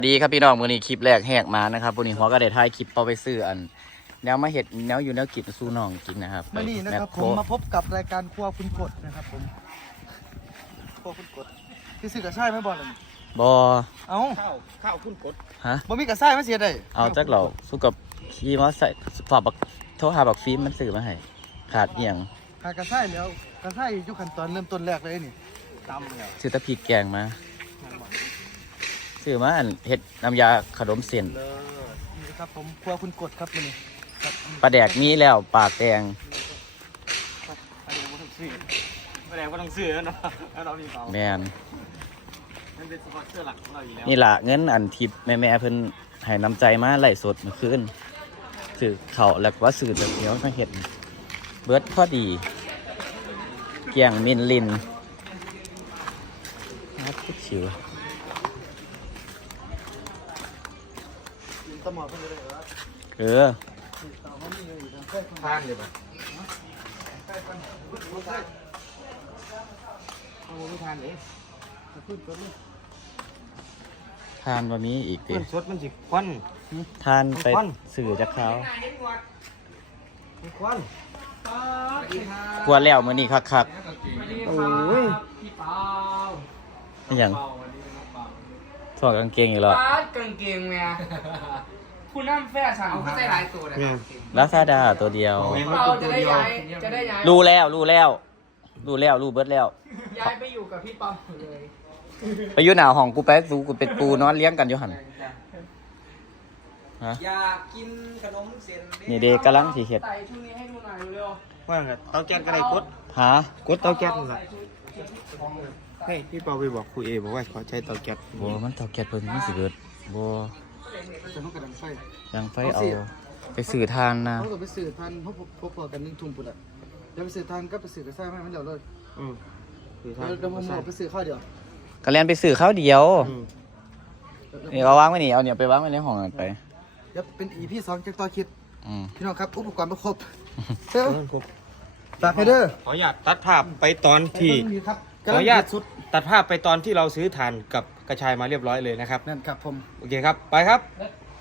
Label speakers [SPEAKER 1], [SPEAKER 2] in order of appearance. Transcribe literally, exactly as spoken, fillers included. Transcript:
[SPEAKER 1] ดีครับพี่น้องมื้อนี้คลิปแรกแหกมานะครับวันนี้หัวก็ได้ถ่ายคลิปเอาไปซื้ออันแนวมาเห็ดแนวอยู่แนวกินสู้น้องกินนะครับ
[SPEAKER 2] มื่อนี้นะครับผมมาพบกับรายการครัวคุณกดนะครับผมครัวคุณกดที่ซื้อกระชายไม่บอลเลย
[SPEAKER 1] บอ
[SPEAKER 2] เอ้า
[SPEAKER 3] ข้าวข้าวคุณกด
[SPEAKER 1] ฮะ
[SPEAKER 2] บ่มีกระชายไม่เสียได้
[SPEAKER 1] เอาจักเหล่าสู้กับขี่มอใส่ฝากบักโทรหาบักฟิล์มมันซื้อมาให้ขาดเอียง
[SPEAKER 2] หากระชายแล้วกระชายอยู่ขั้นตอนเริ่มต้นแรกเลยนี่
[SPEAKER 3] ตำเนี่ย
[SPEAKER 1] ซื้อตะพริกแกงมาซื้อมาอันเห็ดน้ำยาขนมเส้น
[SPEAKER 3] เลอ
[SPEAKER 2] นี่นะครับผมครัวคุณกดครับมื่อนี้ครับ
[SPEAKER 1] ปลาแดกมีแล้วปากแดง
[SPEAKER 3] อันนี้ไม่ต้องซื้อไม่ได้ไม่ต้องซื้อแล้วเนาะแล้วเรามีเปล่า
[SPEAKER 1] แมน
[SPEAKER 3] มันเป็นสปอนเซอร์หลักของเราอยู่แล้ว
[SPEAKER 1] นี่ล่ะเงินอันทิปแม่แม่ๆเพิ่นให้น้ำใจมาไล่สดเมื่อคืนซื้อเขาวแล้วก็ว่าซื้อแบบเดียวมาเห็ดเบิร์ดพอดีเกี่ยงมินลินครับคิดชิว
[SPEAKER 2] กินตะหมอเพิ่นเลยเหรอ
[SPEAKER 1] เออ
[SPEAKER 2] เตาเขามีอยู่ทางใกล้คน
[SPEAKER 3] ทานเลยป่ะ
[SPEAKER 2] ใกล้คนไม่ใช่
[SPEAKER 3] เอาไม่ทานเอง
[SPEAKER 2] จะขึ้นตัวนี้
[SPEAKER 1] ทานบะมีอีกดิ
[SPEAKER 3] เพื่อนสดมันสิควัน
[SPEAKER 1] ทานไปสื่อจากเขา
[SPEAKER 3] มีควัน
[SPEAKER 1] กลัวแล้วมื้อนี้คัก
[SPEAKER 3] โอ้ย
[SPEAKER 1] ๆอหย่างถอดกางเกงอีกแล้ว
[SPEAKER 4] ปาดกางเกงแม่คุณน้ำแฟชั่นเอาเข้าใจหลายตัวเลย
[SPEAKER 1] ลาซาด้าตัวเดียว
[SPEAKER 4] เราจะได้ย้ายจะได้ย้าย
[SPEAKER 1] รู้แล้วรู้แล้วรู้แล้วรู้เบิดแล้ว
[SPEAKER 4] ย้ายไปอยู่กับพี่ปอมเลย
[SPEAKER 1] ไปอยู่หน้าห้องกูไปสูกูเป็นปูนอนเลี้ยงกันอยู่หั่นฮะ
[SPEAKER 4] อยากกินขนมเส้น
[SPEAKER 1] นี่เด็กกำลังสิเฮ็ด
[SPEAKER 4] ใส่ชุดนี้ให้ดูหน่อยเร็ว
[SPEAKER 3] ว่าไงเตาแก๊สก็ได้กด
[SPEAKER 1] หาก
[SPEAKER 3] ดเตาแก๊สเหรอเฮ้ยพี่เปาไปบอกครูเอบอกว่าขอใช้เตาแก๊ส
[SPEAKER 1] บ่มันเท่าแก่เพิ่นมันสิเบิดบ่
[SPEAKER 2] จะลูกกระดังไฟ
[SPEAKER 1] ยังไฟเอาไปสื่อทานนะ
[SPEAKER 2] เขาก็ไปสื่อทานพบพบพอกันหนึ่งทุ่มปุ่นอ่ะเดี๋ยวไปสื่อทานก็ไปสื่อกระชายไม่มันเดี๋ยวเลย
[SPEAKER 3] อืมคือทาน
[SPEAKER 2] เดี๋ยวผมเอาไปสื่อข้าวเดียว
[SPEAKER 1] ก็เรียนไปสื่อข้าวเดียว
[SPEAKER 3] อืม
[SPEAKER 1] นี่เอาวางไว้นี่เอาเนี่ยไปวางไว้ในห้องกันไป
[SPEAKER 2] เดี๋ยวเป็นอีพีสองจากต่อคิด
[SPEAKER 1] อืม
[SPEAKER 2] พี่น้องครับอุปกรณ์ประครบเจ้า
[SPEAKER 3] เออครบ
[SPEAKER 2] ตากให้เด้อ
[SPEAKER 3] ขออนุญาตตัดภาพไปตอนที่
[SPEAKER 2] มีครับ
[SPEAKER 3] ขออนุญาต
[SPEAKER 2] สุด
[SPEAKER 3] ตัดภาพไปตอนที่เราซื้อถ่านกับกระชายมาเรียบร้อยเลยนะครับ
[SPEAKER 2] นั่นครับผม
[SPEAKER 3] โอเคครับ ไปครับ
[SPEAKER 4] ๆ